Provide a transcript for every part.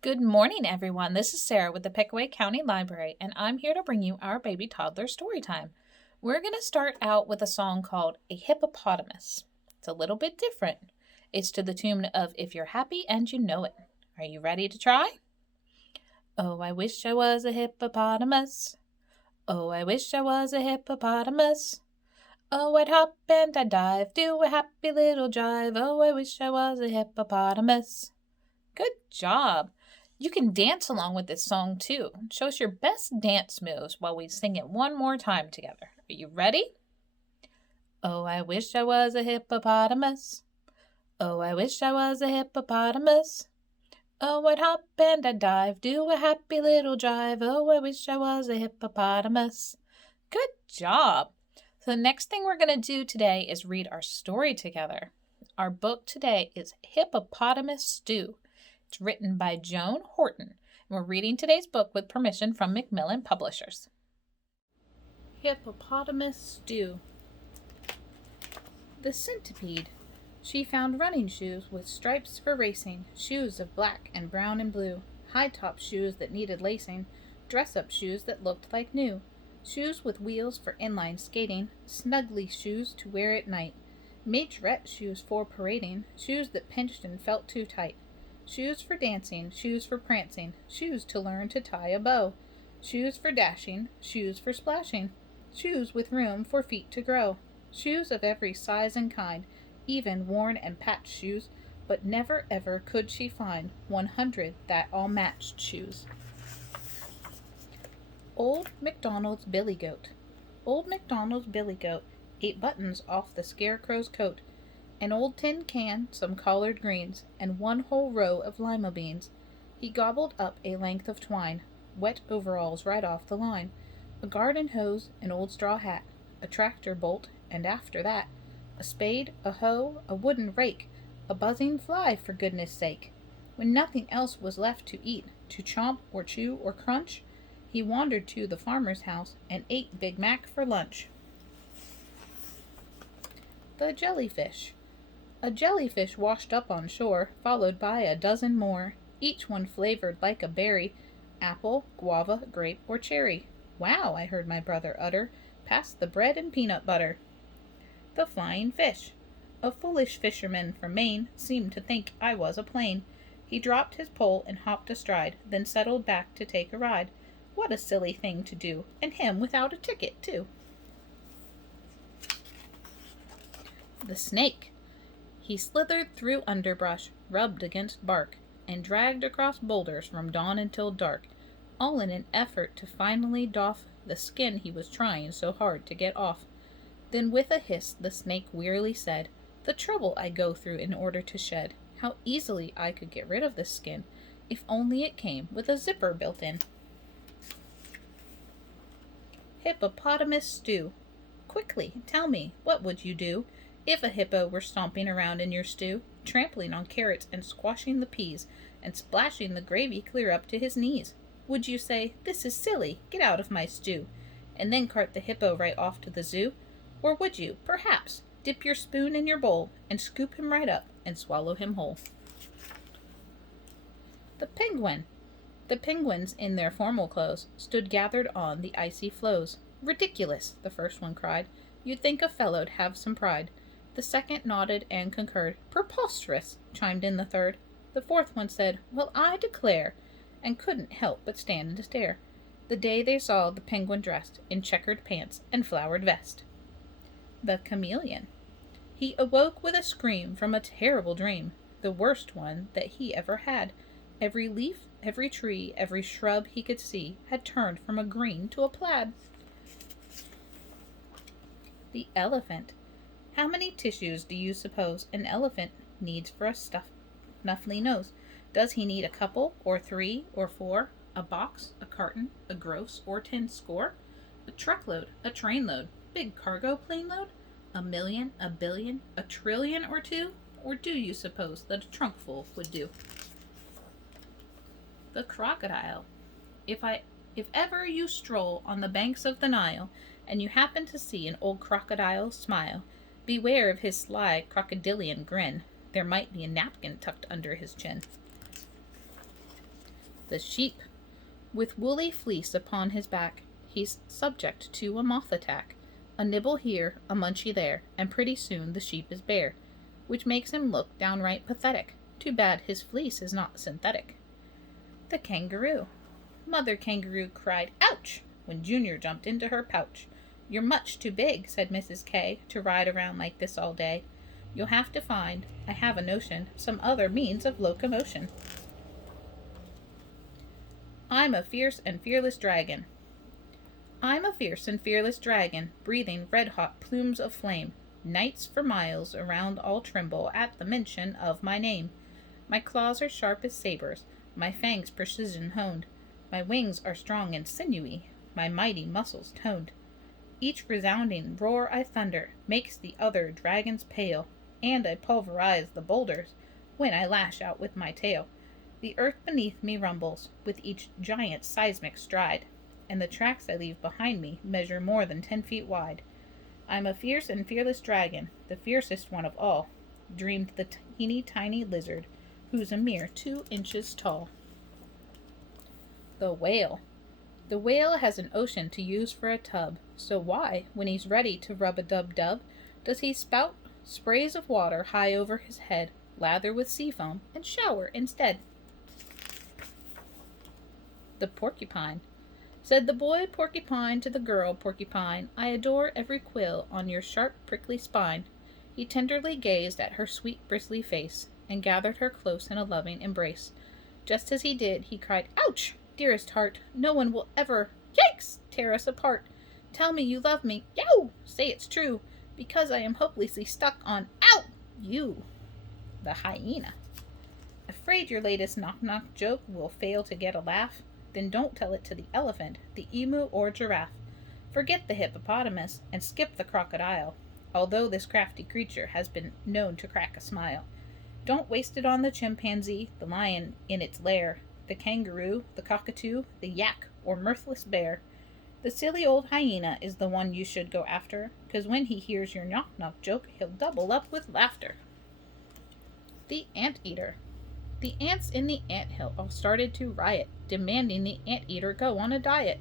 Good morning, everyone. This is Sarah with the Pickaway County Library, and I'm here to bring you our baby toddler story time. We're going to start out with a song called A Hippopotamus. It's a little bit different. It's to the tune of If You're Happy and You Know It. Are you ready to try? Oh, I wish I was a hippopotamus. Oh, I wish I was a hippopotamus. Oh, I'd hop and I'd dive, do a happy little jive. Oh, I wish I was a hippopotamus. Good job. You can dance along with this song too. Show us your best dance moves while we sing it one more time together. Are you ready? Oh, I wish I was a hippopotamus. Oh, I wish I was a hippopotamus. Oh, I'd hop and I'd dive, do a happy little jive. Oh, I wish I was a hippopotamus. Good job. So the next thing we're going to do today is read our story together. Our book today is Hippopotamus Stew. It's written by Joan Horton, and we're reading today's book with permission from Macmillan Publishers. Hippopotamus Stew. The centipede. She found running shoes with stripes for racing, shoes of black and brown and blue, high-top shoes that needed lacing, dress-up shoes that looked like new, shoes with wheels for inline skating, snuggly shoes to wear at night, majorette shoes for parading, shoes that pinched and felt too tight, shoes for dancing, shoes for prancing, shoes to learn to tie a bow, shoes for dashing, shoes for splashing, shoes with room for feet to grow, shoes of every size and kind, even worn and patched shoes, but never ever could she find 100 that all matched shoes. Old MacDonald's Billy Goat. Old MacDonald's Billy Goat ate buttons off the scarecrow's coat, an old tin can, some collard greens, and one whole row of lima beans. He gobbled up a length of twine, wet overalls right off the line, a garden hose, an old straw hat, a tractor bolt, and after that, a spade, a hoe, a wooden rake, a buzzing fly, for goodness sake. When nothing else was left to eat, to chomp or chew or crunch, he wandered to the farmer's house and ate Big Mac for lunch. The jellyfish. A jellyfish washed up on shore, followed by a dozen more, each one flavored like a berry, apple, guava, grape, or cherry. Wow, I heard my brother utter, pass the bread and peanut butter. The flying fish. A foolish fisherman from Maine seemed to think I was a plane. He dropped his pole and hopped astride, then settled back to take a ride. What a silly thing to do, and him without a ticket, too. The snake. He slithered through underbrush, rubbed against bark, and dragged across boulders from dawn until dark, all in an effort to finally doff the skin he was trying so hard to get off. Then with a hiss the snake wearily said, "The trouble I go through in order to shed. How easily I could get rid of this skin, if only it came with a zipper built in." Hippopotamus stew. Quickly, tell me, what would you do if a hippo were stomping around in your stew, trampling on carrots and squashing the peas, and splashing the gravy clear up to his knees? Would you say, "This is silly, get out of my stew," and then cart the hippo right off to the zoo? Or would you, perhaps, dip your spoon in your bowl and scoop him right up and swallow him whole? The penguin. The penguins, in their formal clothes, stood gathered on the icy floes. "Ridiculous," the first one cried. "You'd think a fellow'd have some pride." The second nodded and concurred. "Preposterous," chimed in the third. The fourth one said, "Well, I declare," and couldn't help but stand and stare, the day they saw the penguin dressed in checkered pants and flowered vest. The chameleon. He awoke with a scream from a terrible dream, the worst one that he ever had. Every leaf, every tree, every shrub he could see had turned from a green to a plaid. The elephant. How many tissues do you suppose an elephant needs for a snuffly nose? Does he need a couple, or 3, or 4? A box, a carton, a gross or 10 score? A truckload, a trainload, big cargo plane load? A million, a billion, a trillion or 2? Or do you suppose that a trunkful would do? The crocodile. If ever you stroll on the banks of the Nile, and you happen to see an old crocodile smile, beware of his sly crocodilian grin. There might be a napkin tucked under his chin. The sheep. With woolly fleece upon his back, he's subject to a moth attack. A nibble here, a munchie there, and pretty soon the sheep is bare, which makes him look downright pathetic. Too bad his fleece is not synthetic. The kangaroo. Mother kangaroo cried, "Ouch!" when Junior jumped into her pouch. "You're much too big," said Mrs. K, "to ride around like this all day. You'll have to find, I have a notion, some other means of locomotion." I'm a fierce and fearless dragon. I'm a fierce and fearless dragon, breathing red-hot plumes of flame. Knights for miles around all tremble at the mention of my name. My claws are sharp as sabers, my fangs precision honed. My wings are strong and sinewy, my mighty muscles toned. Each resounding roar I thunder makes the other dragons pale, and I pulverize the boulders when I lash out with my tail. The earth beneath me rumbles with each giant seismic stride, and the tracks I leave behind me measure more than 10 feet wide. I'm a fierce and fearless dragon, the fiercest one of all, dreamed the teeny tiny lizard, who's a mere 2 inches tall. The whale. The whale has an ocean to use for a tub, so why, when he's ready to rub a dub-dub, does he spout sprays of water high over his head, lather with sea foam, and shower instead? The porcupine. Said the boy porcupine to the girl porcupine, "I adore every quill on your sharp prickly spine." He tenderly gazed at her sweet bristly face, and gathered her close in a loving embrace. Just as he did, he cried, "Ouch! Dearest heart, no one will ever, yikes, tear us apart. Tell me you love me, yow! Say it's true, because I am hopelessly stuck on, ow, you." The hyena. Afraid your latest knock-knock joke will fail to get a laugh? Then don't tell it to the elephant, the emu, or giraffe. Forget the hippopotamus and skip the crocodile, although this crafty creature has been known to crack a smile. Don't waste it on the chimpanzee, the lion in its lair, the kangaroo, the cockatoo, the yak, or mirthless bear. The silly old hyena is the one you should go after, 'cause when he hears your knock-knock joke, he'll double up with laughter. The anteater. The ants in the anthill all started to riot, demanding the anteater go on a diet.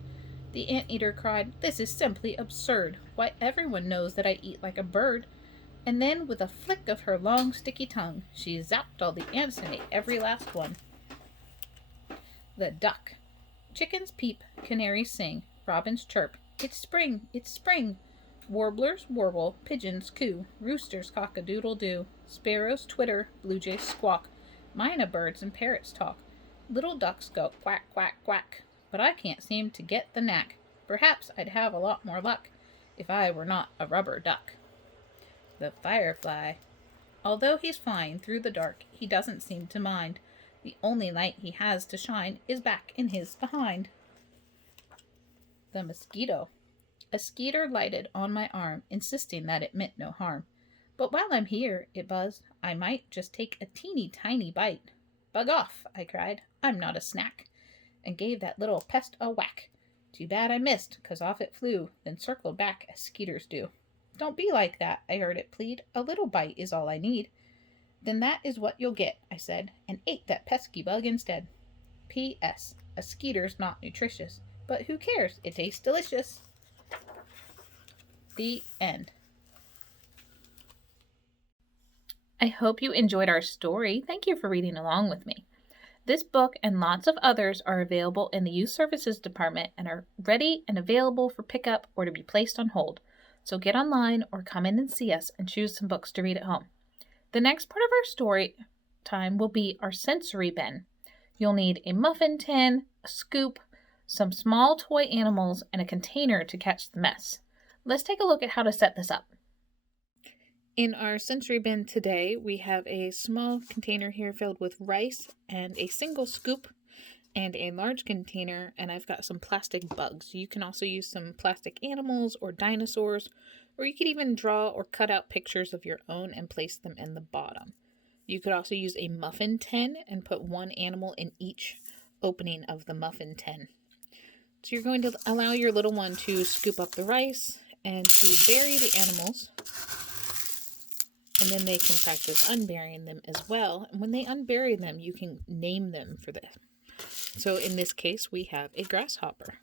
The anteater cried, "This is simply absurd. Why, everyone knows that I eat like a bird." And then, with a flick of her long, sticky tongue, she zapped all the ants and ate every last one. The duck. Chickens peep, canaries sing, robins chirp, "It's spring, it's spring." Warblers warble, pigeons coo, roosters cock-a-doodle-doo, sparrows twitter, blue jays squawk, mynah birds and parrots talk. Little ducks go quack, quack, quack, but I can't seem to get the knack. Perhaps I'd have a lot more luck if I were not a rubber duck. The firefly. Although he's flying through the dark, he doesn't seem to mind. The only light he has to shine is back in his behind. The mosquito. A skeeter lighted on my arm, insisting that it meant no harm. "But while I'm here," it buzzed, "I might just take a teeny tiny bite." "Bug off," I cried, "I'm not a snack," and gave that little pest a whack. Too bad I missed, 'cause off it flew, then circled back as skeeters do. "Don't be like that," I heard it plead, "a little bite is all I need." "Then that is what you'll get," I said, and ate that pesky bug instead. P.S. A skeeter's not nutritious, but who cares? It tastes delicious. The end. I hope you enjoyed our story. Thank you for reading along with me. This book and lots of others are available in the Youth Services Department and are ready and available for pickup or to be placed on hold. So get online or come in and see us and choose some books to read at home. The next part of our story time will be our sensory bin. You'll need a muffin tin, a scoop, some small toy animals, and a container to catch the mess. Let's take a look at how to set this up. In our sensory bin today, we have a small container here filled with rice and a single scoop and a large container, and I've got some plastic bugs. You can also use some plastic animals or dinosaurs, or you could even draw or cut out pictures of your own and place them in the bottom. You could also use a muffin tin and put one animal in each opening of the muffin tin. So you're going to allow your little one to scoop up the rice and to bury the animals, and then they can practice unburying them as well. And when they unbury them, you can name them for this. So in this case, we have a grasshopper.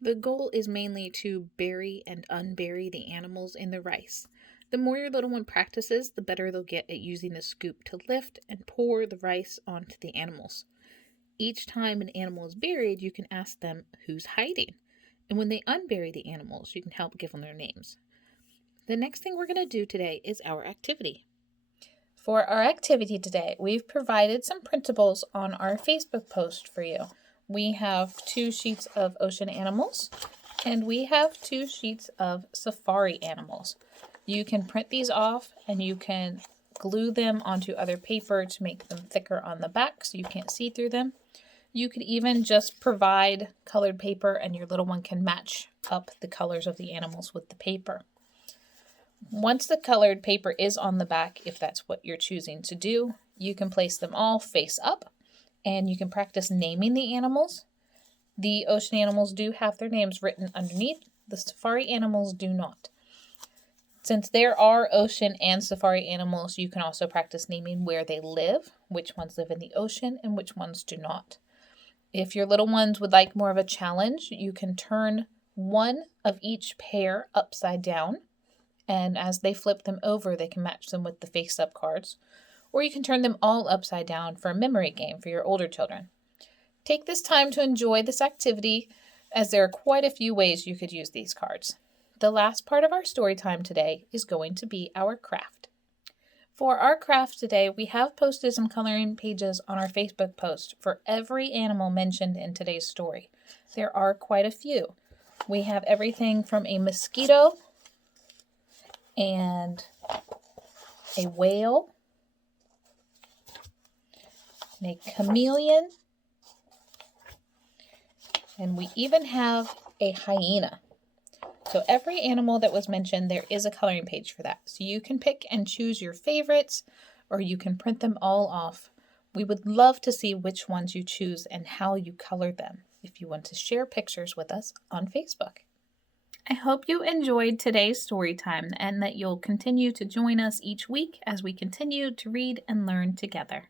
The goal is mainly to bury and unbury the animals in the rice. The more your little one practices, the better they'll get at using the scoop to lift and pour the rice onto the animals. Each time an animal is buried, you can ask them who's hiding. And when they unbury the animals, you can help give them their names. The next thing we're going to do today is our activity. For our activity today, we've provided some printables on our Facebook post for you. We have 2 sheets of ocean animals, and we have 2 sheets of safari animals. You can print these off, and you can glue them onto other paper to make them thicker on the back so you can't see through them. You could even just provide colored paper, and your little one can match up the colors of the animals with the paper. Once the colored paper is on the back, if that's what you're choosing to do, you can place them all face up, and you can practice naming the animals. The ocean animals do have their names written underneath. The safari animals do not. Since there are ocean and safari animals, you can also practice naming where they live, which ones live in the ocean and which ones do not. If your little ones would like more of a challenge, you can turn one of each pair upside down, and as they flip them over, they can match them with the face-up cards. Or you can turn them all upside down for a memory game for your older children. Take this time to enjoy this activity, as there are quite a few ways you could use these cards. The last part of our story time today is going to be our craft. For our craft today, we have posted some coloring pages on our Facebook post for every animal mentioned in today's story. There are quite a few. We have everything from a mosquito and a whale, and a chameleon, and we even have a hyena. So every animal that was mentioned, there is a coloring page for that. So you can pick and choose your favorites, or you can print them all off. We would love to see which ones you choose and how you color them if you want to share pictures with us on Facebook. I hope you enjoyed today's story time and that you'll continue to join us each week as we continue to read and learn together.